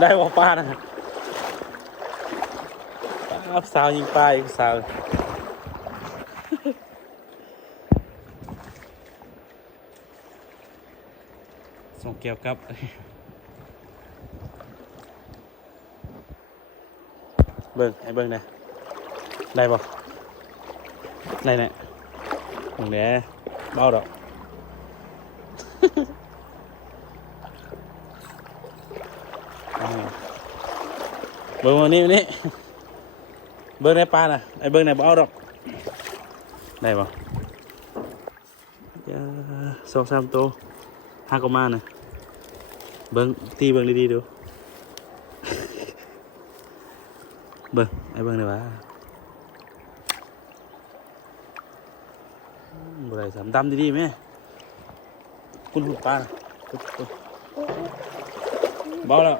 ได้บอกป้านะป้าสาวยิงปลาอีกสาวส่งแก้วครับเบิ้งให้เบิ้งนะได้ปะได้เนี่ยเบิ้งเนี้ยเบาดอกเบิ้งวันนี้เบิ้งในปลาน่ะไอ้เบิ้งในเบาดอกได้ปะสองสามตัวห้ากมาน่ะเบิ้งตีเบิ้งดีๆดูเบิ้งไอ้เบิ้งเลยวะบ่ได้สามดำดีๆไหมคุณหุ่นปลาน่ะเบาแล้ว